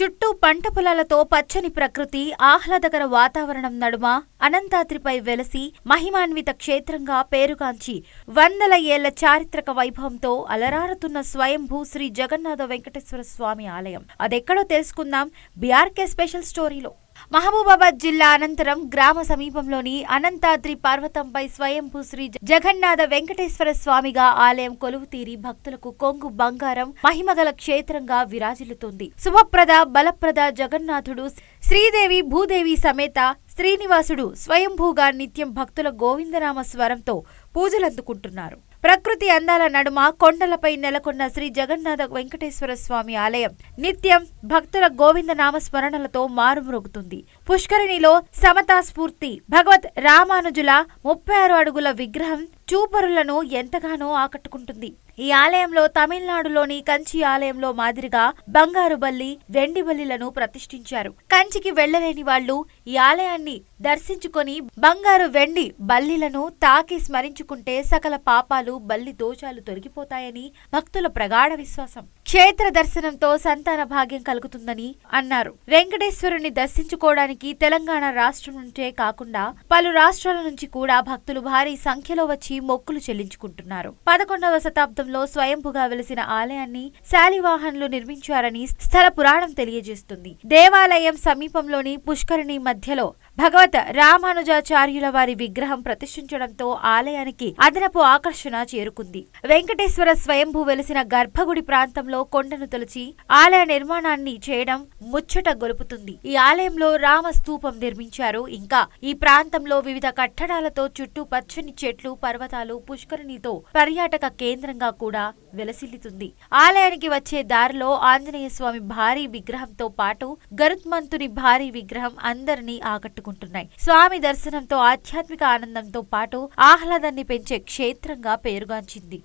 చుట్టూ పంట పొలాలతో పచ్చని ప్రకృతి, ఆహ్లాదకర వాతావరణం నడుమ అనంతాద్రిపై వెలసి మహిమాన్విత క్షేత్రంగా పేరుగాంచి వందల ఏళ్ల చారిత్రక వైభవంతో అలరారుతున్న స్వయంభూ శ్రీ జగన్నాథ వెంకటేశ్వర స్వామి ఆలయం. అదెక్కడో తెలుసుకుందాం బీఆర్కే స్పెషల్ స్టోరీలో. మహబూబాబాద్ జిల్లా అనంతరం గ్రామ సమీపంలోని అనంతాద్రి పర్వతంపై స్వయంభూ శ్రీ జగన్నాథ వెంకటేశ్వర స్వామిగా ఆలయం కొలువుతీరి భక్తులకు కొంగు బంగారం మహిమగల క్షేత్రంగా విరాజిల్లుతుంది. శుభప్రద బలప్రద జగన్నాథుడు శ్రీదేవి భూదేవి సమేత శ్రీనివాసుడు స్వయంభూగా నిత్యం భక్తుల గోవిందనామ స్వరంతో పూజలందుకుంటున్నారు. ప్రకృతి అందాల నడుమ కొండలపై నెలకొన్న శ్రీ జగన్నాథ వెంకటేశ్వర స్వామి ఆలయం నిత్యం భక్తుల గోవింద నామ స్మరణలతో మారుమ్రోగుతుంది. పుష్కరిణిలో సమతా స్ఫూర్తి భగవత్ రామానుజుల 36 అడుగుల విగ్రహం చూపరులను ఎంతగానో ఆకట్టుకుంటుంది. ఈ ఆలయంలో తమిళనాడులోని కంచి ఆలయంలో మాదిరిగా బంగారు బల్లి, వెండి బల్లిలను ప్రతిష్ఠించారు. కంచికి వెళ్లలేని వాళ్లు ఈ ఆలయాన్ని దర్శించుకొని బంగారు వెండి బల్లిలను తాకి స్మరించుకుంటే సకల పాపాలు బల్లి దోషాలు తొలగిపోతాయని భక్తుల ప్రగాఢ విశ్వాసం. క్షేత్ర దర్శనంతో సంతాన భాగ్యం కలుగుతుందని అన్నారు. వెంకటేశ్వరుని దర్శించుకోవడానికి తెలంగాణ రాష్ట్రం నుంచే కాకుండా పలు రాష్ట్రాల నుంచి కూడా భక్తులు భారీ సంఖ్యలో వచ్చి మొక్కులు చెల్లించుకుంటున్నారు. 11వ శతాబ్దంలో స్వయంభుగా వెలిసిన ఆలయాన్ని శాలివాహనులు నిర్మించారని స్థల పురాణం తెలియజేస్తుంది. దేవాలయం సమీపంలోని పుష్కరిణి మధ్యలో భగవత్ రామానుజాచార్యుల వారి విగ్రహం ప్రతిష్ఠించడంతో ఆలయానికి అదనపు ఆకర్షణ చేరుకుంది. వెంకటేశ్వర స్వయంభూ వెలిసిన గర్భగుడి ప్రాంతంలో కొండను తొలచి ఆలయ నిర్మాణాన్ని చేయడం ముచ్చట గొలుపుతుంది. ఈ ఆలయంలో రామస్తూపం నిర్మించారు. ఇంకా ఈ ప్రాంతంలో వివిధ కట్టడాలతో చుట్టూ పచ్చని చెట్లు, పర్వతాలు, పుష్కరిణితో పర్యాటక కేంద్రంగా కూడా వెలసిల్లుతుంది. ఆలయానికి వచ్చే దారిలో ఆంజనేయ స్వామి భారీ విగ్రహంతో పాటు గరుత్మంతుని భారీ విగ్రహం అందరినీ ఆకట్టుకుంటున్నాయి. స్వామి దర్శనంతో ఆధ్యాత్మిక ఆనందంతో పాటు ఆహ్లాదాన్ని పెంచే క్షేత్రంగా పేరుగాంచింది.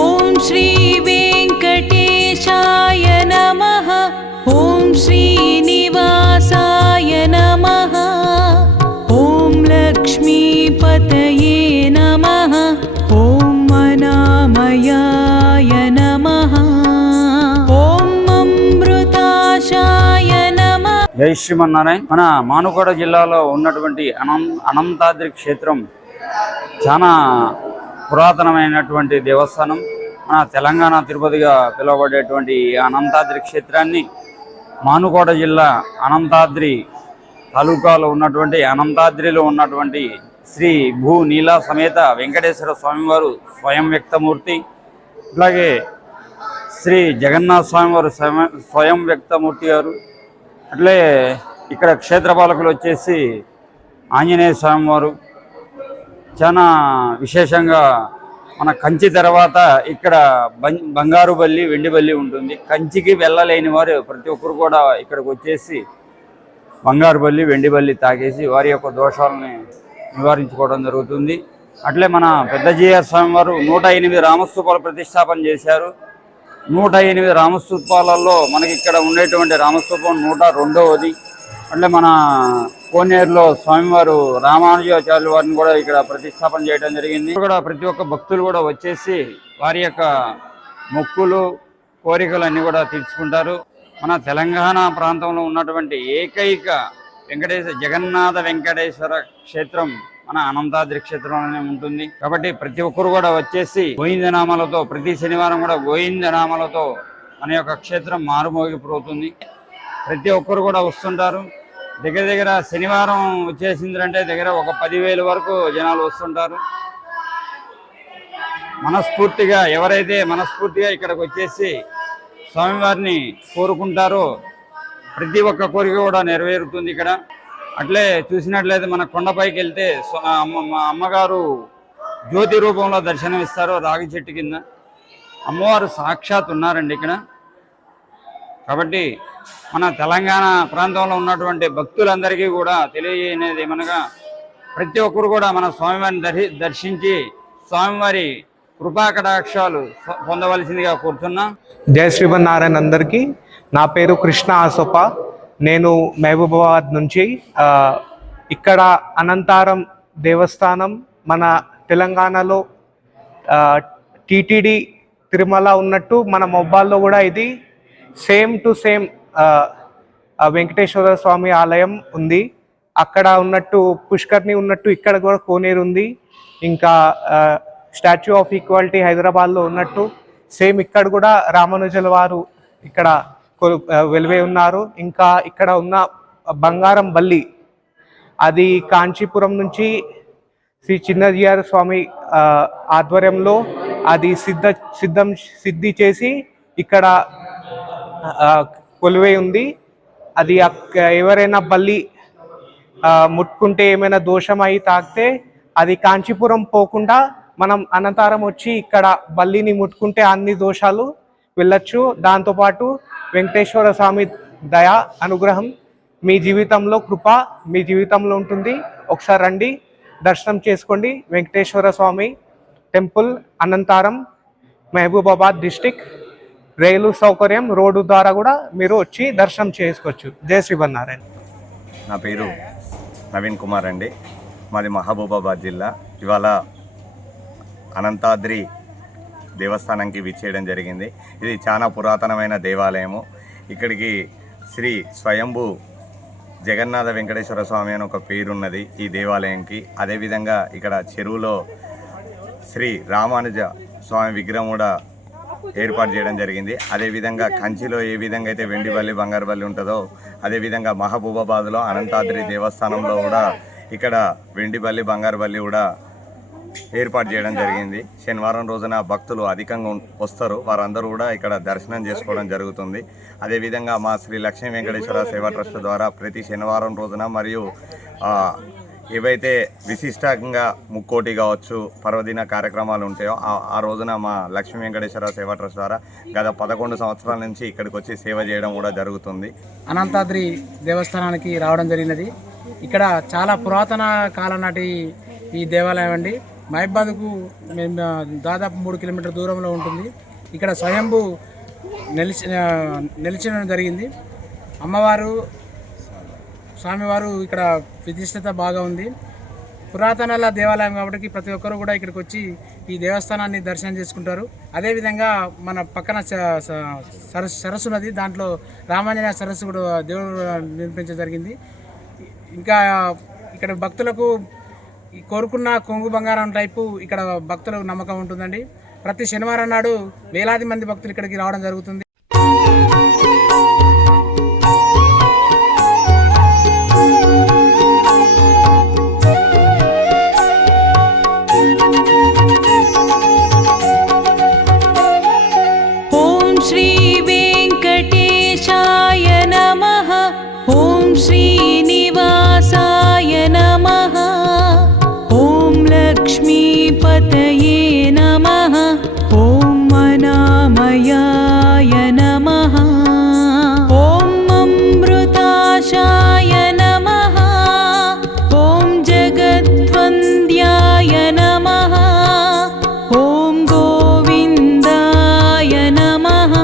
ఓం శ్రీ వెంకటేశాయ నమః. ఓం శ్రీనివాసాయ నమః. ఓం లక్ష్మీపతయే నమః. ఓం అనామయాయ నమః. ఓం అమృతాశాయ నమః. జై శ్రీమన్నారాయణ. మన మానుకోట జిల్లాలో ఉన్నటువంటి అనంతాద్రి క్షేత్రం చాలా పురాతనమైనటువంటి దేవస్థానం. మన తెలంగాణ తిరుపతిగా పిలువబడేటువంటి అనంతాద్రి క్షేత్రాన్ని మానుకోట జిల్లా అనంతాద్రి తాలూకాలో ఉన్నటువంటి అనంతాద్రిలో ఉన్నటువంటి శ్రీ భూ నీలా సమేత వెంకటేశ్వర స్వామివారు స్వయం వ్యక్తమూర్తి, అలాగే శ్రీ జగన్నాథ స్వామివారు స్వయం వ్యక్తమూర్తి గారు, అట్లే ఇక్కడ క్షేత్రపాలకులు వచ్చేసి ఆంజనేయ స్వామివారు. చాలా విశేషంగా మన కంచి తర్వాత ఇక్కడ బంగారు బల్లి, వెండి బల్లి ఉంటుంది. కంచికి వెళ్ళలేని వారు ప్రతి ఒక్కరు కూడా ఇక్కడికి వచ్చేసి బంగారు బల్లి, వెండి బల్లి తాకేసి వారి యొక్క దోషాలని నివారించుకోవడం జరుగుతుంది. అట్లే మన పెద్దజీఆర్ స్వామివారు 108 రామస్తూపాలు ప్రతిష్టాపన చేశారు. 108 రామస్తూపాలలో మనకి ఇక్కడ ఉండేటువంటి రామస్తూపం 102వది. అట్లే మన కోనేరులో స్వామివారు రామానుజాచార్యుల వారిని కూడా ఇక్కడ ప్రతిష్టాపన చేయడం జరిగింది. కూడా ప్రతి ఒక్క భక్తులు కూడా వచ్చేసి వారి యొక్క మొక్కులు, కోరికలు అన్నీ కూడా తీర్చుకుంటారు. మన తెలంగాణ ప్రాంతంలో ఉన్నటువంటి ఏకైక జగన్నాథ వెంకటేశ్వర క్షేత్రం మన అనంతాద్రి క్షేత్రంలోనే ఉంటుంది. కాబట్టి ప్రతి ఒక్కరు కూడా వచ్చేసి గోవిందనామాలతో ప్రతి శనివారం కూడా గోవిందనామాలతో మన యొక్క క్షేత్రం మారుమోగిపోతుంది. ప్రతి ఒక్కరు కూడా వస్తుంటారు. దగ్గర శనివారం వచ్చేసిందంటే దగ్గర ఒక 10,000 వరకు జనాలు వస్తుంటారు. మనస్ఫూర్తిగా ఎవరైతే మనస్ఫూర్తిగా ఇక్కడికి వచ్చేసి స్వామివారిని కోరుకుంటారో ప్రతి ఒక్క కోరిక కూడా నెరవేరుతుంది ఇక్కడ. అట్లే చూసినట్లయితే మన కొండపైకి వెళ్తే అమ్మగారు జ్యోతి రూపంలో దర్శనమిస్తారు. రాగి చెట్టు కింద అమ్మవారు సాక్షాత్ ఉన్నారండి ఇక్కడ. కాబట్టి మన తెలంగాణ ప్రాంతంలో ఉన్నటువంటి భక్తులందరికీ కూడా తెలియజేయనేది ఏమనగా ప్రతి ఒక్కరు కూడా మన స్వామివారిని దర్శించి స్వామివారి కృపాకటాక్షాలు పొందవలసిందిగా కోరుతున్నాం. జై శ్రీమన్నారాయణ. అందరికీ నా పేరు కృష్ణ ఆసోప. నేను మహబూబాబాద్ నుంచి. ఇక్కడ అనంతారం దేవస్థానం మన తెలంగాణలో టీటీడీ తిరుమల ఉన్నట్టు మన మొబైల్లో కూడా ఇది సేమ్ టు సేమ్ వెంకటేశ్వర స్వామి ఆలయం ఉంది. అక్కడ ఉన్నట్టు పుష్కర్ని ఉన్నట్టు ఇక్కడ కూడా కోనేరు ఉంది. ఇంకా స్టాచ్యూ ఆఫ్ ఈక్వాలిటీ హైదరాబాద్లో ఉన్నట్టు సేమ్ ఇక్కడ కూడా రామానుజుల వారు ఇక్కడ వెలివే ఉన్నారు. ఇంకా ఇక్కడ ఉన్న బంగారం బల్లి అది కాంచీపురం నుంచి శ్రీ చిన్నజీఆర్ స్వామి ఆధ్వర్యంలో అది సిద్ధి చేసి ఇక్కడ కొలువై ఉంది. అది ఎవరైనా బల్లి ముట్టుకుంటే ఏమైనా దోషం అయి తాకితే అది కాంచీపురం పోకుండా మనం అనంతారం వచ్చి ఇక్కడ బల్లిని ముట్టుకుంటే అన్ని దోషాలు వెళ్ళొచ్చు. దాంతోపాటు వెంకటేశ్వర స్వామి దయ అనుగ్రహం మీ జీవితంలో కృప మీ జీవితంలో ఉంటుంది. ఒకసారి రండి, దర్శనం చేసుకోండి. వెంకటేశ్వర స్వామి టెంపుల్, అనంతారం, మహబూబాబాద్ డిస్టిక్. రైలు సౌకర్యం రోడ్డు ద్వారా కూడా మీరు వచ్చి దర్శనం చేసుకోవచ్చు. జై శ్రీమన్నారాయణ. నా పేరు నవీన్ కుమార్ అండి. మాది మహబూబాబాద్ జిల్లా. ఇవాళ అనంతాద్రి దేవస్థానానికి విచ్చేయడం జరిగింది. ఇది చాలా పురాతనమైన దేవాలయము. ఇక్కడికి శ్రీ స్వయంభూ జగన్నాథ వెంకటేశ్వర స్వామి అని ఒక పేరున్నది ఈ దేవాలయంకి. అదేవిధంగా ఇక్కడ చెరువులో శ్రీ రామానుజ స్వామి విగ్రహం కూడా ఏర్పాటు చేయడం జరిగింది. అదేవిధంగా కంచిలో ఏ విధంగా అయితే వెండి బల్లి బంగారు బల్లి ఉంటుందో అదేవిధంగా మహబూబాబాద్లో అనంతాద్రి దేవస్థానంలో కూడా ఇక్కడ వెండి బల్లి బంగారు బల్లి కూడా ఏర్పాటు చేయడం జరిగింది. శనివారం రోజున భక్తులు అధికంగా వస్తారు. వారందరూ కూడా ఇక్కడ దర్శనం చేసుకోవడం జరుగుతుంది. అదేవిధంగా మా శ్రీ లక్ష్మీ వెంకటేశ్వర సేవా ట్రస్ట్ ద్వారా ప్రతి శనివారం రోజున మరియు ఏవైతే విశిష్టంగా ముక్కోటి కావచ్చు పర్వదిన కార్యక్రమాలు ఉంటాయో ఆ రోజున మా లక్ష్మీ వెంకటేశ్వర సేవా ట్రస్ట్ ద్వారా గత 11 సంవత్సరాల నుంచి ఇక్కడికి వచ్చి సేవ చేయడం కూడా జరుగుతుంది. అనంతాద్రి దేవస్థానానికి రావడం జరిగినది. ఇక్కడ చాలా పురాతన కాలం నాటి ఈ దేవాలయం అండి. మహబాద్కు మేము దాదాపు 3 కిలోమీటర్ల దూరంలో ఉంటుంది. ఇక్కడ స్వయంభూ నిలిచడం జరిగింది. అమ్మవారు స్వామివారు ఇక్కడ ప్రతిష్టత బాగా ఉంది. పురాతన దేవాలయం కాబట్టి ప్రతి ఒక్కరు కూడా ఇక్కడికి వచ్చి ఈ దేవస్థానాన్ని దర్శనం చేసుకుంటారు. అదేవిధంగా మన పక్కన సరస్సు నది, దాంట్లో రామాంజనేయ సరస్సు కూడా దేవుడు నిర్మించడం జరిగింది. ఇంకా ఇక్కడ భక్తులకు కోరుకున్న కొంగు బంగారం టైపు ఇక్కడ భక్తులకు నమ్మకం ఉంటుందండి. ప్రతి శనివారం నాడు వేలాది మంది భక్తులు ఇక్కడికి రావడం జరుగుతుంది. ఓం శ్రీ వెంకటేశాయ నమః. ఓం శ్రీనివాసాయ నమః. ఓం లక్ష్మీపతయే నమః. ఓం అనామయాయ నమః. ఓం అమృతాశాయ నమః. ఓం జగద్వంద్యాయ నమః. ఓం గోవిందాయ నమః.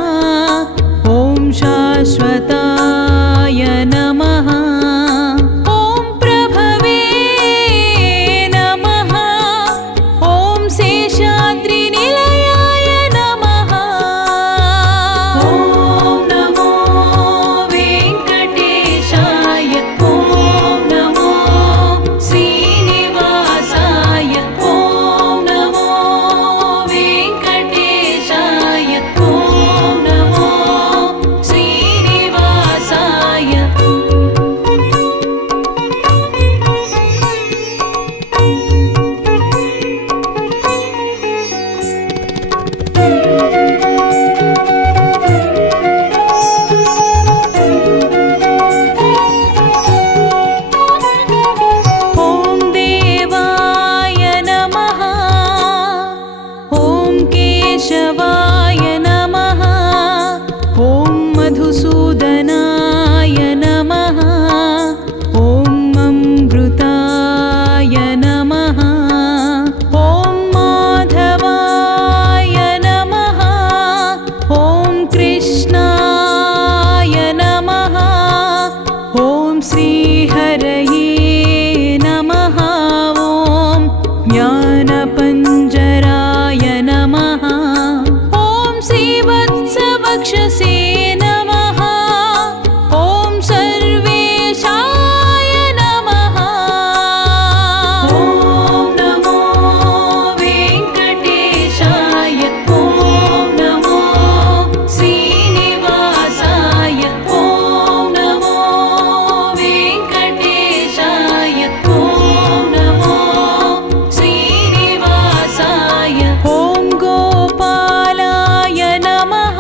राक्षसे नमः ॐ सर्वेशाय नमः ॐ नमो वेङ्कटेशाय ॐ नमो श्रीनिवासाय ॐ नमो वेङ्कटेशाय ॐ नमो श्रीनिवासाय ॐ गोपालाय नमः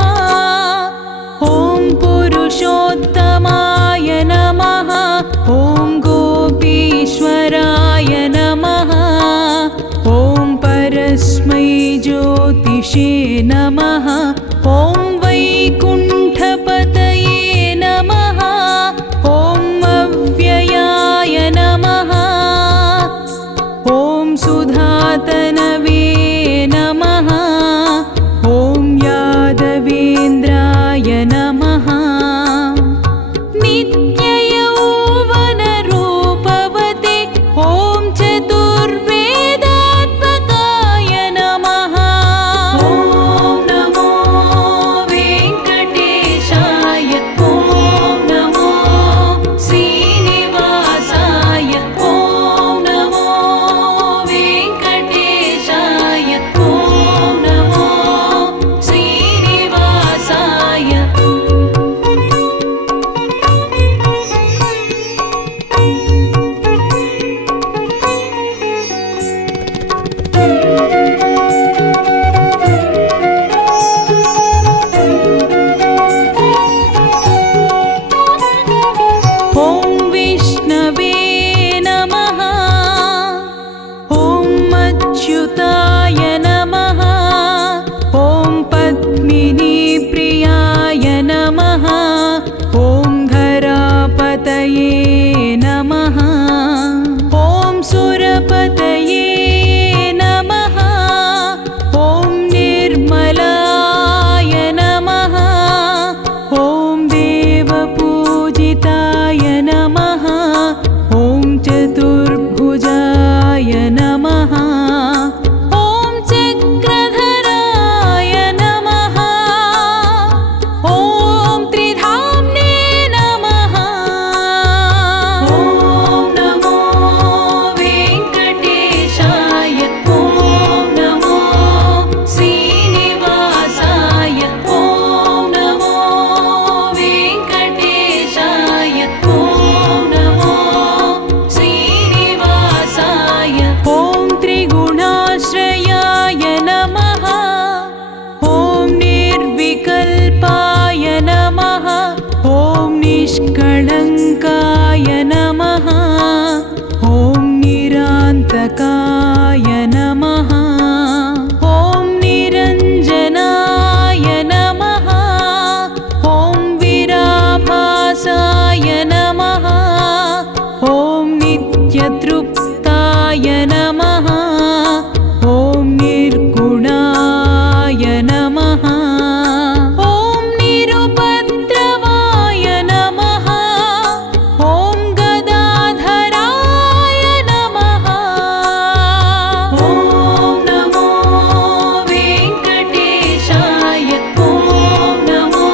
ॐ पुरुषोत्तमाय नमः ॐ गोपीश्वराय नमः ॐ परस्मै ज्योतिषे नमः ॐ वैकुण्ठपतये नमः ॐ अव्ययाय नमः ॐ सुधातनवे नमः ॐ यादवेन्द्राय नमः नित्ययौवनरूपवते ॐ चतुर्वेदात्मकाय नमः ॐ नमो वेङ्कटेशाय ॐ नमो श्रीनिवासाय ॐ नमो वेङ्कटेशाय ॐ नमो श्रीनिवासाय ॐ विष्णवे नमः ॐ अच्युताय नमः ॐ पद्मिनीप्रियाय नमः ॐ घरापतये नमः ॐ सुरपतये नमः ॐ निर्मलाय नमः ॐ देवपूजिताय नमः ॐ चतुर्भुजाय नमः ॐ चक्रधराय नमः ॐ त्रिधाम्ने नमः ॐ नमो वेङ्कटेशाय ॐ नमो श्रीनिवासाय ॐ नमो वेङ्कटेशाय ॐ नमो श्रीनिवासाय ॐ त्रिगुणाश्रयाय नमः ॐ निर्विकल्पाय नमः ॐ निष्कळङ्काय नमः ॐ निरान्तकाय नमः ॐ निरञ्जनाय नमः ॐ विराभासाय नमः ॐ नित्यतृप्ताय नमः ॐ निर्गुणाय नमः ॐ निरुपद्रवाय नमः ॐ गदाधराय नमः ॐ नमो वेङ्कटेशाय ॐ नमो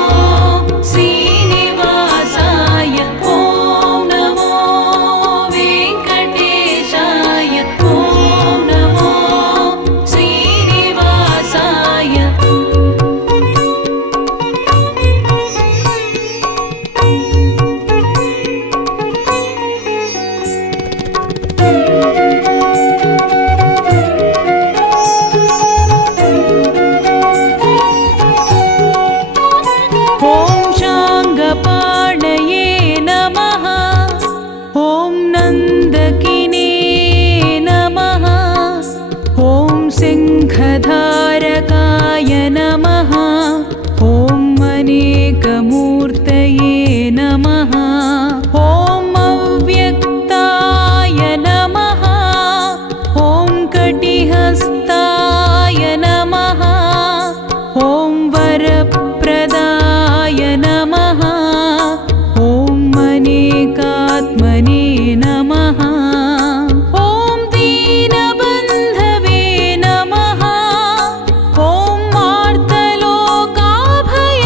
श्रीनिवासाय ॐ नमो वेङ्कटेशाय ॐ नमो श्रीनिवासाय ॐ शाङ्गपाणये नमः ॐ नन्दकिने नमः ॐ सिंहधारकाय नमः ॐ अनेकमूर्तये नमः ॐ अव्यक्ताय नमः ॐ कटिहस्ताय नमः ॐ वरप्रदाय नमः ॐ अनेकात्मने नमः ॐ दीनबन्धवे नमः ॐ मार्तलोकाभयप्रदाय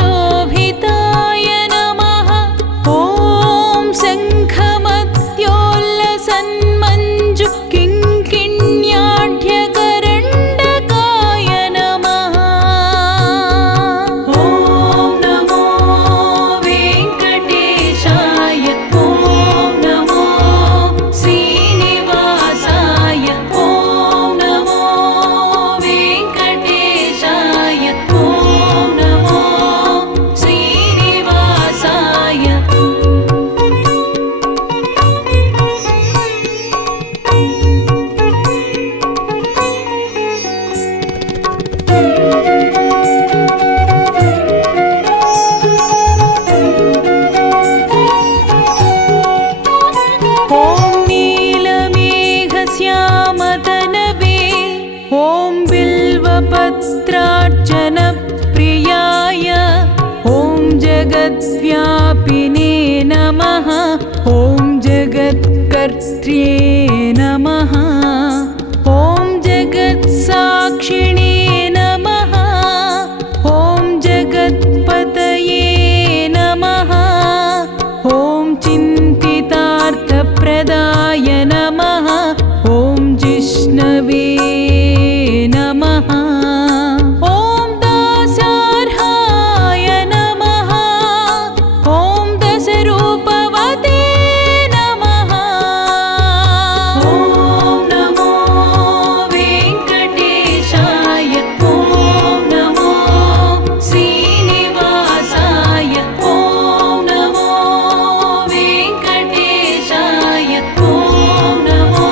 शोभिताय नमः ॐ शङ्खमत्योल्लसन्मञ्जु किङ्किण्याढ्यकरण्डकाय नमः ॐ नमो वेङ्कटेशाय ॐ नमो श्रीनिवासाय ॐ नमो वेङ्कटेशाय ॐ नमो श्रीनिवासाय ॐ नीलमेघश्यामतनवे ॐ बिल्वपत्रार्चनप्रियाय ॐ जगद्व्यापिने नमः ॐ जगत्कर्त्रे नमः ॐ जगत्साक्षिणे नमः ॐ जगत्पतये नमः ॐ चिन्तितार्थप्रदाय नमः ॐ जिष्णवे नमः ॐ दासार्हाय नमः ॐ दशरूपवते नमः ॐ नमो वेङ्कटेशाय ॐ नमो श्रीनिवासाय ॐ नमो वेङ्कटेशाय ॐ नमो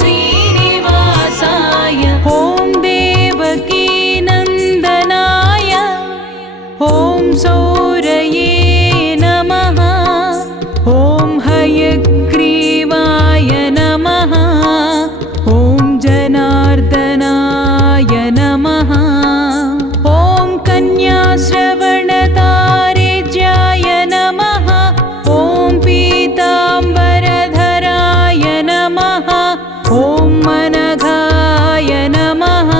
श्रीनिवासाय ॐ देवकीनन्दनाय ॐ सौरये नमः ॐ हयग्रीवाय नमः ॐ जनार्दनाय नमः ॐ कन्याश्रवणतारेज्याय नमः ॐ पीताम्बरधराय नमः ॐ मनघाय नमः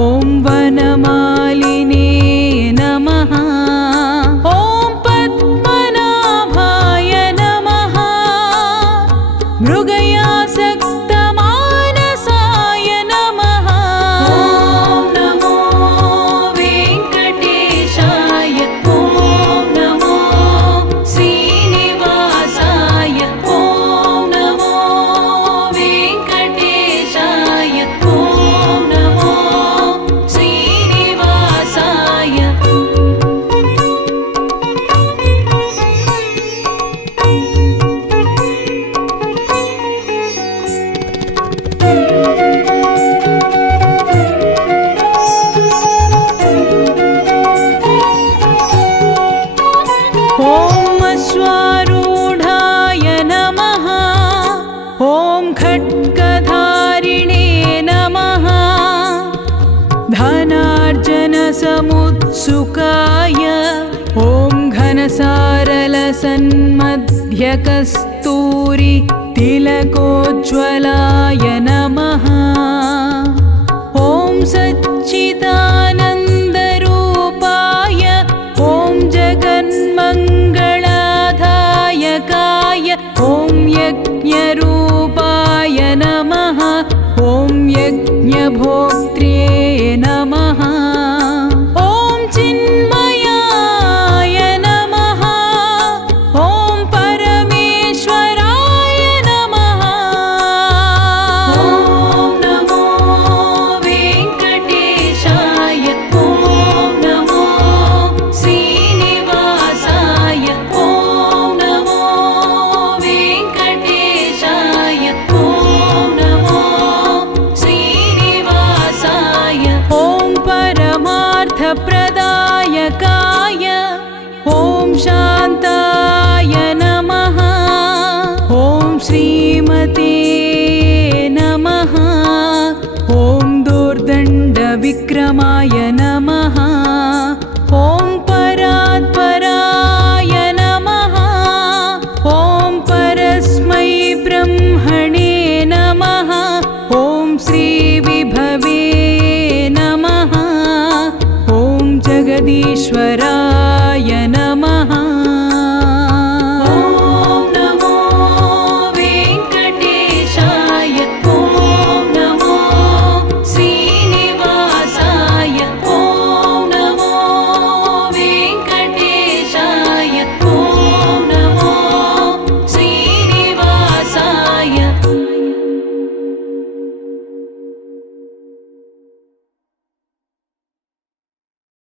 ॐ वनमालिने नमः ॐ पद्मनाभाय नमः मृगयासक्तमानसाय नमः ॐ नमो वेङ्कटेशाय ॐ नमो श्रीनिवासाय ॐ नमो वेङ्कटेशाय ॐ नमो श्रीनिवासाय ॐ अश्वारूढाय नमः ॐ खड्गधारिणे नमः धनार्जनसमुत्सुकाय ॐ घनसारलसन्मध्यकस्तूरि तिलकोज्ज्वलाय नमः ॐ सच्चिदानन्दरूपाय ॐ जगन्मङ्गलाधायकाय ॐ यज्ञरूपाय नमः ॐ यज्ञभोक्त्रे नमः ॐ चिन्मयाय नमः ॐ परमेश्वराय नमः ॐ विश्वेश्वराय